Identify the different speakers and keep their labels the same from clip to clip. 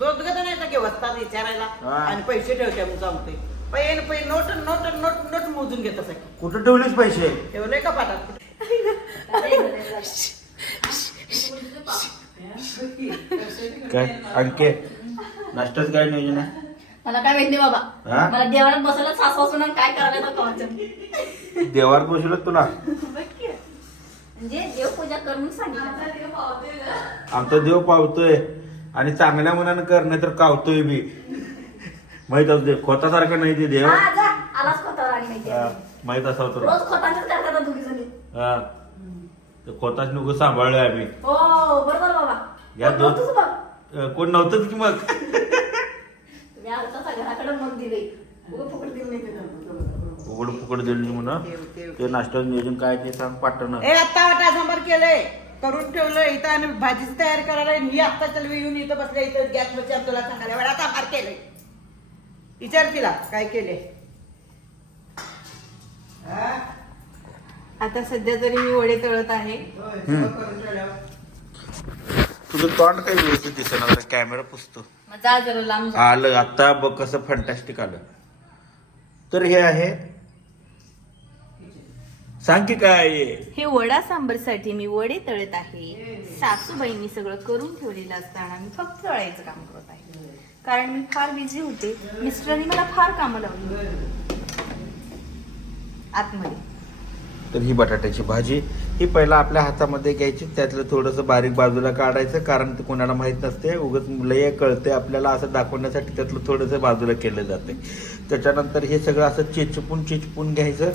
Speaker 1: दोन वस्तात विचारायला.
Speaker 2: हा.
Speaker 1: आणि पैसे ठेवते म्हणून सांगतोय. पैन पै नोट नोट नोट नोट मोजून घेत असं
Speaker 2: कुठं ठेवलीस पैसे?
Speaker 1: ठेवलंय का पाठात?
Speaker 2: काय? आणखी नाश्त्याच काय नियोजन आहे?
Speaker 3: मला काय माहिती बाबा.
Speaker 2: हा?
Speaker 3: मला देवाला बसवलं सासू असून आणि काय करायला तर
Speaker 2: देवार पोचलं तुला?
Speaker 3: म्हणजे देवपूजा करून सांगितलं.
Speaker 2: आमचा देव पावतोय. आणि चांगल्या मनानं कर नाही तर कावतोय बी माहीत असू दे खोतासारखं नाही ते देव.
Speaker 3: हा, जा. आलाच खोतावर आणि माहिती
Speaker 2: हा,
Speaker 3: आहे.
Speaker 2: माहीत असावं तुला.
Speaker 3: रोज खोतांचीच करतात दोघी जणी.
Speaker 2: हा. ते खोताच नको सांभाळलोय आम्ही.
Speaker 3: हो बरोबर बाबा.
Speaker 2: या दोन-
Speaker 3: नव्हतंच बघ
Speaker 2: अं, कोण नव्हतंच की मग?
Speaker 3: तुम्ही आलता घराकडे मग दिले. उगाच फुकट दिलं नाही तिथं.
Speaker 2: उघड फुकड दिली म्हणून. ते नाश्त्याचं नियोजन काय ते सांग पाठवणं
Speaker 1: ए आत्ता वाटा सांबार केलंय. करून ठेवलं इथं आणि भाजीच तयार करायला मी आत्ता चल येऊन इथं बसल्या इथं गॅस वरची तुला सांगायला वेळा सांबार केलंय. विचार तिला काय केले आता सध्या तरी मी वडे तळत आहे.
Speaker 2: तुझं तोंड काही व्यवस्थित दिसणार कॅमेरा पुसतो.
Speaker 3: मग जा जरा लांब.
Speaker 2: आलं आता बघ कसं फंटॅस्टिक आलं. तर हे आहे सांग की काय आहे?
Speaker 4: हे वडा सांबारसाठी मी वडे तळत आहे. सासूबाईंनी सगळं करून ठेवलेलं असताना मी फक्त तळायचं काम करत आहे. कारण मी फार बिझी होते. मिस्टरांनी मला फार कामं लावली. आतमध्ये.
Speaker 2: तर ही बटाट्याची भाजी ही पहिला आपल्या हातामध्ये घ्यायची त्यातलं थोडंसं बारीक बाजूला काढायचं कारण ते कोणाला माहीत नसते. उगच लय कळते आपल्याला असं दाखवण्यासाठी त्यातलं थोडंसं बाजूला केलं जाते त्याच्यानंतर हे सगळं असं चिचपून चिचपून घ्यायचं.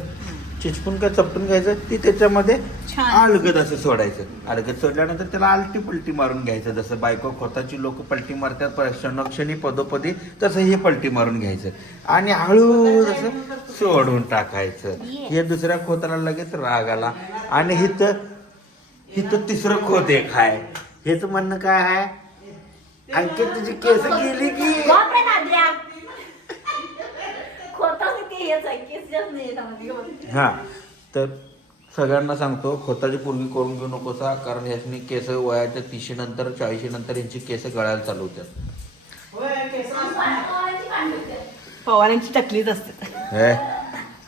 Speaker 2: चिचपून का चपटून घ्यायचं ती त्याच्यामध्ये. अलगद असं सोडायचं. अलगद सोडल्यानंतर त्याला आलटी पलटी मारून घ्यायचं जसं बायको खोताची लोक पलटी मारतात क्षणोक्षणी पदोपदी तसं हे पलटी मारून घ्यायचं. आणि हळू असं सोडून टाकायचं. हे दुसऱ्या खोताला लगेच राग आला. आणि हिथं हिथं तिसरं खोत एक आहे. हेच म्हणणं काय आहे? आणखी तुझी केस गेली की
Speaker 3: बापरे नांद्र्या खोताच ते हेच आहे केस जास्त नाही येत आम्हाला.
Speaker 2: हा तर सगळ्यांना सांगतो खोताची पूर्वी करून घेऊ नकोसा कारण ह्याची केस वयाच्या तीसशे नंतर चाळीशी नंतर यांची केस गळायला चालू होत्यात.
Speaker 1: पवारांची टकलीच असते.
Speaker 2: हे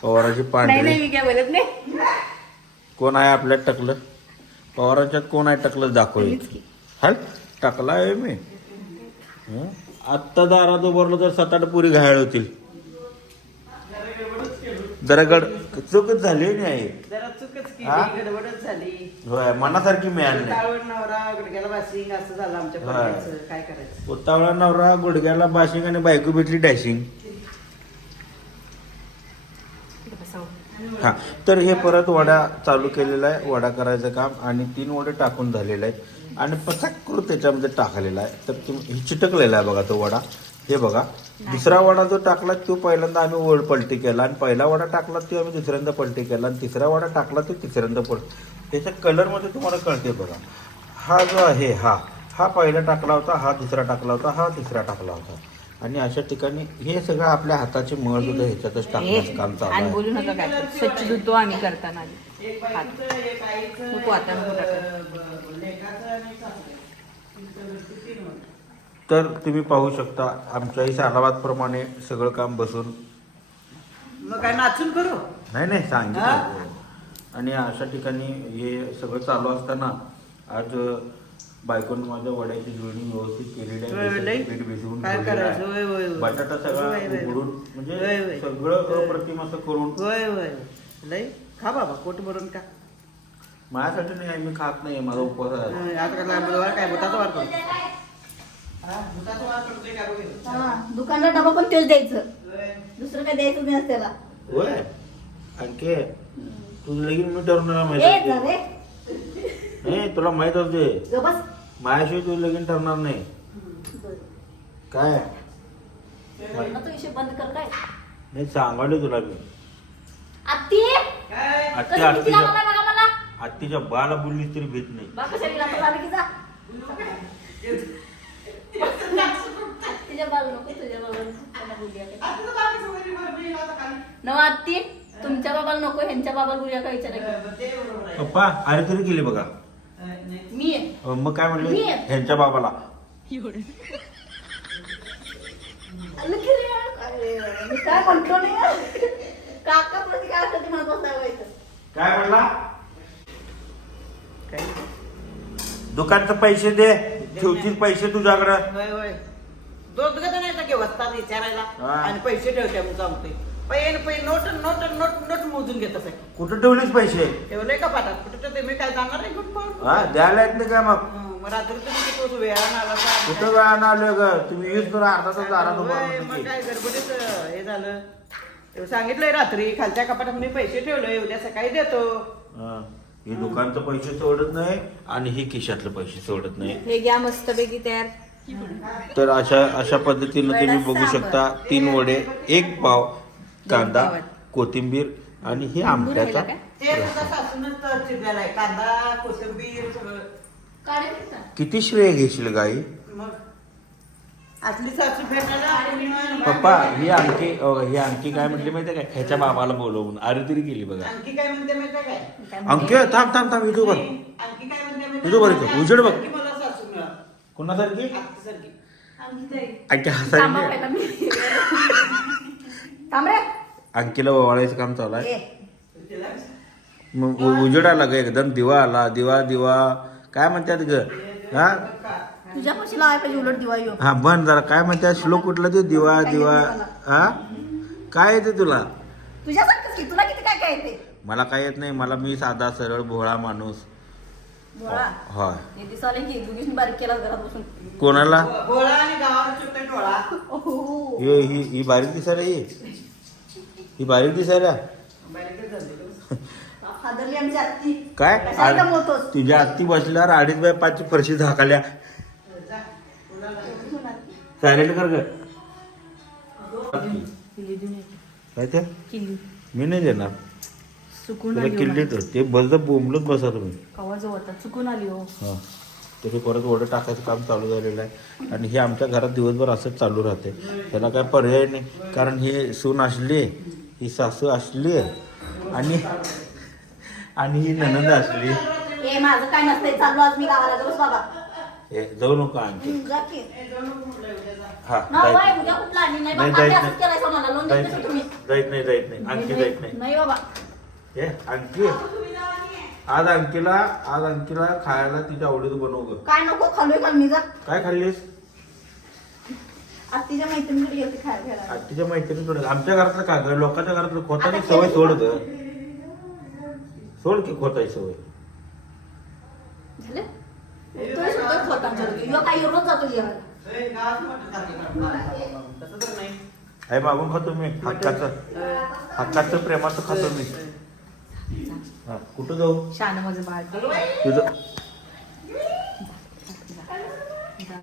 Speaker 2: पवाराची
Speaker 4: नाही
Speaker 2: पांढरी
Speaker 4: नाही मी काय बोलत नाही.
Speaker 2: कोण आहे आपल्यात टकलं? पवाराच्यात कोण आहे टकलं दाखव
Speaker 4: मीच की.
Speaker 2: हा? टकला आहे मी. हं? आत्ता दारात उभारलो तर सात आठ पुरी घायल होतील. जरा गड चूकच झाली नाही
Speaker 1: जरा चुकच केली
Speaker 2: हा?
Speaker 1: गडबडच झाली.
Speaker 2: होय मनासारखी मिळाली नाही.
Speaker 1: तावड नवरा गुडघ्याला बासिंग असं झालं आमच्या
Speaker 2: हा.
Speaker 1: पोराचं. काय करायचं?
Speaker 2: उतावळा नवरा गुडघ्याला बाशिंग आणि बायको भेटली डॅशिंग. हा तर हे परत वडा चालू केलेला आहे. वडा करायचं काम आणि तीन वडे टाकून झालेले आहेत. आणि पचक्कू त्याच्यामध्ये टाकलेला आहे. तर तुम्ही हे चिटकलेला आहे बघा तो वडा. हे बघा दुसरा वडा जो टाकला तो पहिल्यांदा आम्ही वड पलटी केला आणि पहिला वडा टाकला तो आम्ही दुसऱ्यांदा पलटी केला आणि तिसरा वडा टाकला तो तिसऱ्यांदा पलटी त्याच्या कलरमध्ये तुम्हाला कळते बघा हा जो आहे हा हा पहिला टाकला होता हा दुसरा टाकला होता हा तिसरा टाकला होता आणि अशा ठिकाणी हे सगळं आपल्या हाताचे मळ सुद्धा ह्याच्यातच टाकण्याचं काम चालू
Speaker 4: आणि
Speaker 2: आहे
Speaker 4: बोलू नका काय स्वच्छ धुतो आम्ही करताना आधी. हात. नको आता नको टाकायला.
Speaker 2: तर तुम्ही पाहू शकता आमच्याही सालाबाद प्रमाणे सगळं काम बसून.
Speaker 1: मग काय नाचून करू?
Speaker 2: नाही नाही सांगितलं. आणि अशा ठिकाणी हे सगळं चालू असताना आज बायकोन माझ्या वड्याची जुळणी व्यवस्थित केलेली आहे. पीठ भिजवून. बटाटा सगळा
Speaker 1: होय, होय.
Speaker 2: उघडून म्हणजे. सगळं अप्रतिम असं करून.
Speaker 1: खा बाबा पोट भरून का
Speaker 2: माझ्यासाठी नाही मी खात नाही माझा उपवास आहे.
Speaker 1: हं, आता
Speaker 3: दुकानला डबा पण तेच द्यायचं. दुसरं काय द्यायचं नाही असं त्याला.
Speaker 2: होय? आणखी? तुझं लगीन मी ठरवणार
Speaker 3: ए
Speaker 2: माहिती
Speaker 3: रे.
Speaker 2: नाही तुला माहीत असते.
Speaker 3: ग बस.
Speaker 2: माझ्याशिवाय तुझं लगीन ठरणार नाही. काय?
Speaker 3: बोलणं तो विषय बंद कर काय?
Speaker 2: नाही सांगाले तुला मी.
Speaker 3: आत्ती?
Speaker 1: काय?
Speaker 2: आत्ती
Speaker 3: कसं भीती
Speaker 2: आत्तीच्या
Speaker 3: लागला बघा मला.
Speaker 2: आत्तीच्या बाला बोललीस तरी भीत नाही.
Speaker 3: झालं की जा. बाल नको तुझ्या नवा आत्ती तुमच्या बाबाला नको ह्यांच्या बाबाला का विचारा.
Speaker 2: पप्पा अरे तरी गेली बघा.
Speaker 3: मी
Speaker 2: मग काय म्हणले?
Speaker 3: मी?
Speaker 2: ह्यांच्या बाबाला.
Speaker 3: काय म्हणतो नाही काका प्रति काय असतं ते मला बसावायचं
Speaker 2: काय म्हणला? दुकानचे पैसे दे. ठेवतील पैसे तुझ्याकडं?
Speaker 1: होय होय. दोन गत नाही का वस्तात विचारायला.
Speaker 2: हा.
Speaker 1: आणि पैसे ठेवते म्हणून सांगतोय. पैन पैन नोट नोट नोट नोट मोजून घेत असं
Speaker 2: कुठं ठेवलीस पैसे?
Speaker 1: ठेवलंय का पाठात? कुठं ठेवते? मी काय जाणार आहे कुठं
Speaker 2: हा द्यायला येत नाही काय मग?
Speaker 1: हं, मग रात्री तुम्ही किती आला का?
Speaker 2: कुठं वेळानं आलोय ग? तुम्ही यूज करा अर्धा तास दारात उभा
Speaker 1: होय,
Speaker 2: राहून
Speaker 1: मग
Speaker 2: किती.
Speaker 1: काय गडबडीत हे झालं. ते सांगितलंय रात्री खालच्या कपाटात मी पैसे ठेवलोय उद्या सकाळी देतो.
Speaker 2: हा. हे दुकानचं पैसे सोडत नाही आणि ही खिशातले पैसे सोडत नाही.
Speaker 4: हे घ्या मस्तपैकी तयार.
Speaker 2: तर अशा अशा पद्धतीनं तुम्ही बघू शकता तीन वडे एक पाव कांदा. कोथिंबीर आणि हे आमट्याचा किती श्रेय घेशील गाई?
Speaker 1: सासू भेटायला नाही.
Speaker 2: पप्पा ही आणखी अ, ही आणखी काय म्हटली माहितीये काय ह्याच्या बाबाला बोलवून अरे तरी गेली बघा.
Speaker 1: आणखी काय म्हणते माहिती काय?
Speaker 4: काय
Speaker 2: अंके थांब थांब थांब इथं बघ.
Speaker 1: आणखी काय म्हणते माहिती
Speaker 2: तुझं बरं का? उजेड बघ.
Speaker 1: आणखी मला सासू मिळाली.
Speaker 2: कोणासारखी. अंकी
Speaker 3: थांबा
Speaker 2: हसायला
Speaker 3: पहिला मी. थांब रे.
Speaker 2: अंकीला ओवाळायचं काम चालू आहे. मग उ- उजेड आला ग एकदम दिवा आला. दिवा दिवा. काय म्हणतात ग? हा?
Speaker 3: तुझ्या पशी लावाय पाहिजे उलट दिवा येऊ
Speaker 2: हा बन जरा. काय म्हणतात श्लोक कुठला ते? दिवा दिवा. हा? काय येते तुला?
Speaker 3: तुझ्यासारखंच की तुला किती काय काय येते?
Speaker 2: मला काय येत नाही. मला मी साधा सरळ भोळा माणूस.
Speaker 3: बोळा
Speaker 2: होय.
Speaker 3: हे दिसाले की दुगीच बारीक केला घरात बसून.
Speaker 2: कोणाला?
Speaker 1: गोळा आणि
Speaker 3: ओहो.
Speaker 2: हे ही ही बारीक दिसायला ही ही बारीक दिसायला.
Speaker 1: बारीकच झाली.
Speaker 3: हादरली आमची आत्ती.
Speaker 2: काय?
Speaker 3: कशाला दमवतोस?
Speaker 2: तुझ्या आत्ती बसल्यावर अडीच बाय पाचची फरशी झाकाल्या. सायलेंट कर ग. काय ते?
Speaker 4: किल्ली.
Speaker 2: मी नाही देणार.
Speaker 4: चुकून
Speaker 2: तुला
Speaker 4: आली
Speaker 2: किल्ली
Speaker 4: हो
Speaker 2: तर ते बलद बोंबलत बसा तुम्ही.
Speaker 4: होता चुकून आली हो.
Speaker 2: हा. तरी परत ओढं टाकायचं काम चालू झालेलं आहे. आणि हे आमच्या घरात दिवसभर असंच चालू राहते. त्याला काय पर्याय नाही. कारण ही सून असली ही सासू असली आणि आणि ही ननंद असली.
Speaker 3: ए माझं काय नसतंय. चाललो आज मी गावाला जाऊस बाबा.
Speaker 2: हे जाऊ नको आणखी. हा
Speaker 3: बाय
Speaker 2: नाही. जायत नाही. जायत नाही आणखी जायत नाही. हे आणखी? आज अंकीला आज अंकीला खायला तिच्या आवडीचं बनव ग.
Speaker 3: काय नको खालोय का मी जा.
Speaker 2: काय खाल्लीस?
Speaker 3: आत्तीच्या मैत्रिणीकडे गेलते खायला घ्यायला.
Speaker 2: आत्तीच्या मैत्रिणीकडे. आमच्या घरातलं का ग? लोकांच्या घरातलं खोताची सवय सोड. ग. सोड की खोताची सवय.
Speaker 3: झाले? रोजी. ह्यो काय जातो जेवायला.
Speaker 1: तसं तर नाही
Speaker 2: आई मागून खातो मी. हक्काचं. हक्काचं प्रेमाचं खातो मी. हा, कुठं जाऊ?
Speaker 4: शान माझं बाळ.
Speaker 2: तुझं